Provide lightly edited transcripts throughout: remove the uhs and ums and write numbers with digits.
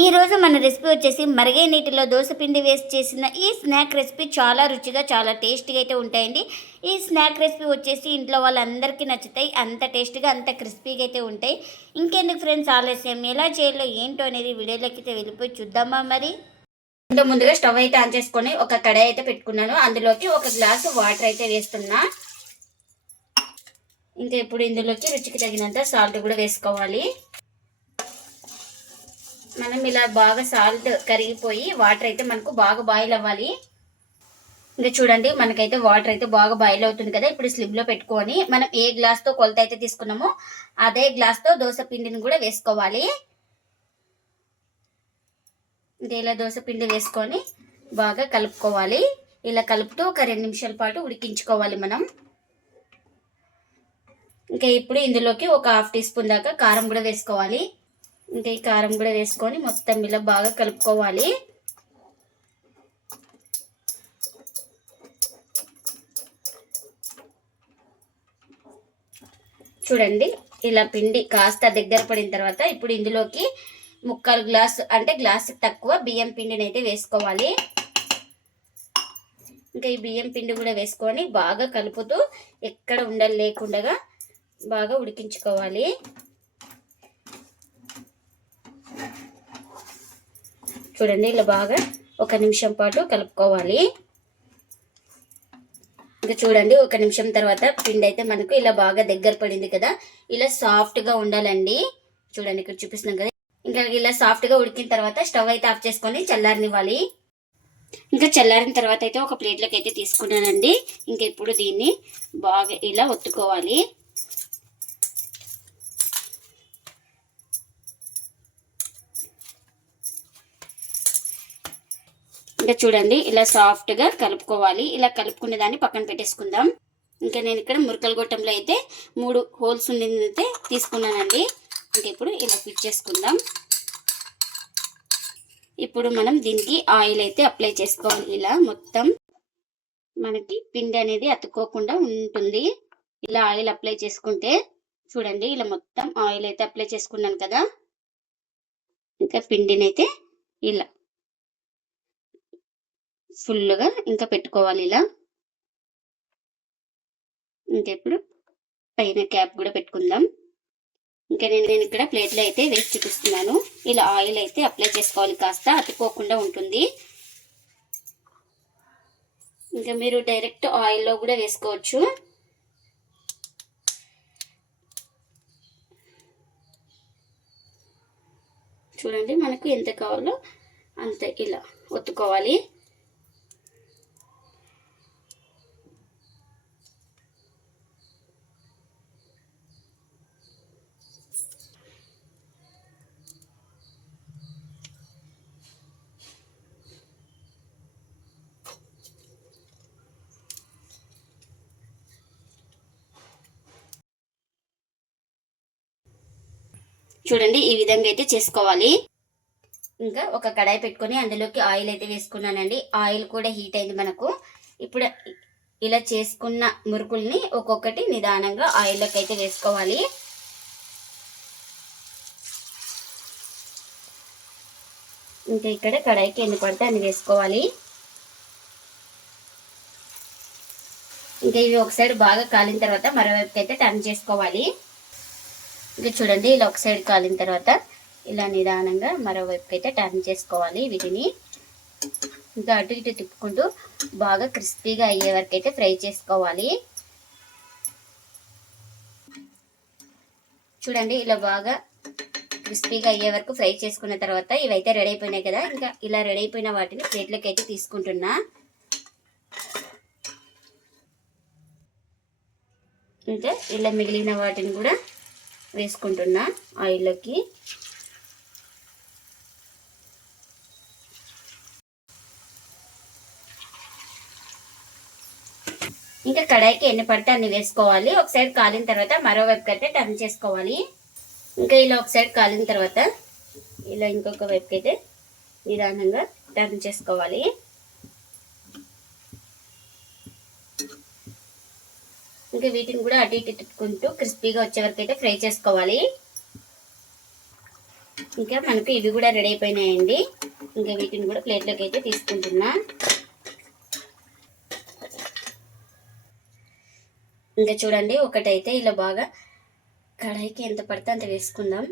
ఈరోజు మన రెసిపీ వచ్చేసి మరిగే నీటిలో దోసపిండి వేసి చేసిన ఈ స్నాక్ రెసిపీ చాలా రుచిగా చాలా టేస్టీగా అయితే ఉంటాయండి. ఈ స్నాక్ రెసిపీ వచ్చేసి ఇంట్లో వాళ్ళందరికీ నచ్చుతాయి. అంత టేస్టీగా అంత క్రిస్పీగా అయితే ఉంటాయి. ఇంకెందుకు ఫ్రెండ్స్ ఆలస్యం, ఎలా చేయాలో ఏంటో అనేది వీడియోలోకి అయితే వెళ్ళిపోయి చూద్దామా మరి. ముందుగా స్టవ్ అయితే ఆన్ చేసుకొని ఒక కడాయి అయితే పెట్టుకున్నాను. అందులోకి ఒక గ్లాసు వాటర్ అయితే వేస్తున్నా. ఇంకా ఇప్పుడు ఇందులోకి రుచికి తగినంత సాల్ట్ కూడా వేసుకోవాలి. మనం ఇలా బాగా సాల్ట్ కరిగిపోయి వాటర్ అయితే మనకు బాగా బాయిల్ అవ్వాలి. ఇంకా చూడండి, మనకైతే వాటర్ అయితే బాగా బాయిల్ అవుతుంది కదా. ఇప్పుడు స్లిమ్లో పెట్టుకొని మనం ఏ గ్లాస్తో కొలత అయితే తీసుకున్నామో అదే గ్లాస్తో దోశ పిండిని కూడా వేసుకోవాలి. ఇంకా ఇలా దోశ పిండి వేసుకొని బాగా కలుపుకోవాలి. ఇలా కలుపుతూ ఒక 2 నిమిషాల పాటు ఉడికించుకోవాలి మనం. ఇంకా ఇప్పుడు ఇందులోకి ఒక 1/2 టీ స్పూన్ దాకా కారం కూడా వేసుకోవాలి. ఇంకా ఈ కారం కూడా వేసుకొని మొత్తం ఇలా బాగా కలుపుకోవాలి. చూడండి, ఇలా పిండి కాస్త దగ్గర పడిన తర్వాత ఇప్పుడు ఇందులోకి 3/4 గ్లాసు అంటే గ్లాసు తక్కువ బియ్యం పిండిని అయితే వేసుకోవాలి. ఇంకా ఈ బియ్యం పిండి కూడా వేసుకొని బాగా కలుపుతూ ఎక్కడ ఉండలు లేకుండా బాగా ఉడికించుకోవాలి. చూడండి, ఇలా బాగా 1 నిమిషం పాటు కలుపుకోవాలి. ఇంకా చూడండి, 1 నిమిషం తర్వాత పిండి అయితే మనకు ఇలా బాగా దగ్గర పడింది కదా. ఇలా సాఫ్ట్గా ఉండాలండి. చూడండి, ఇక్కడ చూపిస్తున్నాం కదా. ఇంకా ఇలా సాఫ్ట్గా ఉడికిన తర్వాత స్టవ్ అయితే ఆఫ్ చేసుకొని చల్లారనివ్వాలి. ఇంకా చల్లారిన తర్వాత అయితే ఒక ప్లేట్లోకి అయితే తీసుకున్నానండి. ఇంకా ఇప్పుడు దీన్ని బాగా ఇలా ఒత్తుకోవాలి. ఇంకా చూడండి, ఇలా సాఫ్ట్గా కలుపుకోవాలి. ఇలా కలుపుకునే దాన్ని పక్కన పెట్టేసుకుందాం. ఇంకా నేను ఇక్కడ మురకల గొట్టంలో అయితే 3 హోల్స్ అయితే తీసుకున్నానండి. ఇంకా ఇప్పుడు ఇలా ఫిట్ చేసుకుందాం. ఇప్పుడు మనం దీనికి ఆయిల్ అయితే అప్లై చేసుకోవాలి. ఇలా మొత్తం మనకి పిండి అనేది అతుక్కోకుండా ఉంటుంది. ఇలా ఆయిల్ అప్లై చేసుకుంటే చూడండి, ఇలా మొత్తం ఆయిల్ అయితే అప్లై చేసుకున్నాను కదా. ఇంకా పిండిని అయితే ఇలా ఫుల్గా ఇంకా పెట్టుకోవాలి. ఇలా ఇంకా ఇప్పుడు పైన క్యాప్ కూడా పెట్టుకుందాం. ఇంకా నేను ఇక్కడ ప్లేట్లో అయితే వేసి చూపిస్తున్నాను. ఇలా ఆయిల్ అయితే అప్లై చేసుకోవాలి, కాస్త అతుక్కోకుండా ఉంటుంది. ఇంకా మీరు డైరెక్ట్ ఆయిల్లో కూడా వేసుకోవచ్చు. చూడండి, మనకు ఎంత కావాలో అంత ఇలా ఒత్తుకోవాలి. చూడండి, ఈ విధంగా అయితే చేసుకోవాలి. ఇంకా ఒక కడాయి పెట్టుకొని అందులోకి ఆయిల్ అయితే వేసుకున్నానండి. ఆయిల్ కూడా హీట్ అయింది మనకు. ఇప్పుడు ఇలా చేసుకున్న మురుకుల్ని ఒక్కొక్కటి నిదానంగా ఆయిల్లోకి అయితే వేసుకోవాలి. ఇంకా ఇక్కడ కడాయికి ఎన్ని పడితే అన్ని వేసుకోవాలి. ఇంకా ఇవి ఒక సైడ్ బాగా కాలిన తర్వాత మరోవైపుకి అయితే టర్న్ చేసుకోవాలి. ఇంకా చూడండి, ఇలా ఒక సైడ్ కాలిన తర్వాత ఇలా నిదానంగా మరోవైపుకి అయితే టర్న్ చేసుకోవాలి. వీటిని ఇంకా అటు ఇటు తిప్పుకుంటూ బాగా క్రిస్పీగా అయ్యే వరకు అయితే ఫ్రై చేసుకోవాలి. చూడండి, ఇలా బాగా క్రిస్పీగా అయ్యే వరకు ఫ్రై చేసుకున్న తర్వాత ఇవైతే రెడీ అయిపోయినాయి కదా. ఇంకా ఇలా రెడీ అయిపోయిన వాటిని ప్లేట్లోకి అయితే తీసుకుంటున్నా. ఇంకా ఇలా మిగిలిన వాటిని కూడా వేసుకుంటున్నా ఆయిల్లోకి. ఇంకా కడాయికి ఎన్ని పడితే అన్ని వేసుకోవాలి. ఒక సైడ్ కాలిన తర్వాత మరోవైపుకి అయితే టర్న్ చేసుకోవాలి. ఇంకా ఇలా ఒక సైడ్ కాలిన తర్వాత ఇలా ఇంకొక వైపుకి అయితే నిదానంగా టర్న్ చేసుకోవాలి. ఇంకా వీటిని కూడా అటు ఇటు తిప్పుకుంటూ క్రిస్పీగా వచ్చే వరకు అయితే ఫ్రై చేసుకోవాలి. ఇంకా మనకు ఇవి కూడా రెడీ అయిపోయినాయండి. ఇంకా వీటిని కూడా ప్లేట్లోకి అయితే తీసుకుంటున్నా. ఇంకా చూడండి, ఒకటైతే ఇలా బాగా కడాయికి ఎంత పడితే అంత వేసుకుందాం.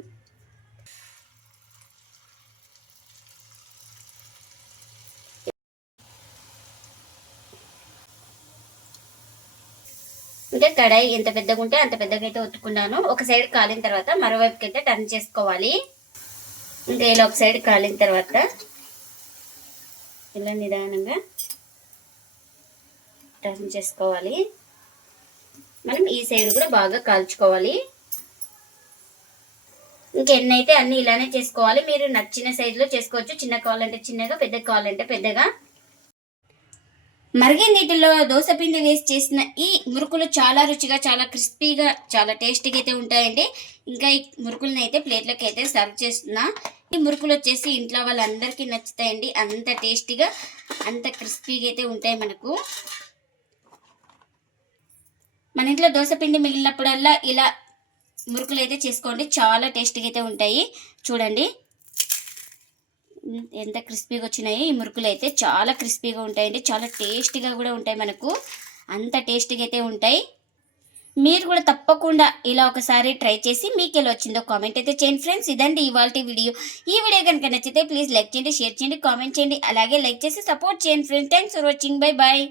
ఇంకా కడాయి ఎంత పెద్దగా ఉంటే అంత పెద్దగా అయితే ఒత్తుకున్నాను. ఒక సైడ్ కాలిన తర్వాత మరోవైపుకి అయితే టర్న్ చేసుకోవాలి. ఇంకా ఇలా ఒక సైడ్ కాలిన తర్వాత ఇలా నిదానంగా టర్న్ చేసుకోవాలి. మనం ఈ సైడ్ కూడా బాగా కాల్చుకోవాలి. ఇంకెన్నైతే అన్ని ఇలానే చేసుకోవాలి. మీరు నచ్చిన సైజులో చేసుకోవచ్చు. చిన్న కావాలంటే చిన్నగా, పెద్ద కావాలంటే పెద్దగా. మరిగే నీటిలో దోసపిండి వేసి చేసిన ఈ మురుకులు చాలా రుచిగా, చాలా క్రిస్పీగా, చాలా టేస్టీగా అయితే ఉంటాయండి. ఇంకా ఈ మురుకులను అయితే ప్లేట్లోకి అయితే సర్వ్ చేస్తున్నా. ఈ మురుకులు వచ్చేసి ఇంట్లో వాళ్ళందరికీ నచ్చుతాయండి. అంత టేస్టీగా, అంత క్రిస్పీగా అయితే ఉంటాయి మనకు. మన ఇంట్లో దోసపిండి మిగిలినప్పుడల్లా ఇలా మురుకులు అయితే చేసుకోండి. చాలా టేస్టీగా అయితే ఉంటాయి. చూడండి ఎంత క్రిస్పీగా వచ్చినాయి. ఈ మురుకులు అయితే చాలా క్రిస్పీగా ఉంటాయండి. చాలా టేస్టీగా కూడా ఉంటాయి మనకు. అంత టేస్టీగా అయితే ఉంటాయి. మీరు కూడా తప్పకుండా ఇలా ఒకసారి ట్రై చేసి మీకు ఎలా వచ్చిందో కామెంట్ అయితే చేయండి ఫ్రెండ్స్. ఇదండి ఇవాల్టి వీడియో. ఈ వీడియో కనుక నచ్చితే ప్లీజ్ లైక్ చేయండి, షేర్ చేయండి, కామెంట్ చేయండి. అలాగే లైక్ చేసి సపోర్ట్ చేయండి friends. Thanks for watching. Bye bye.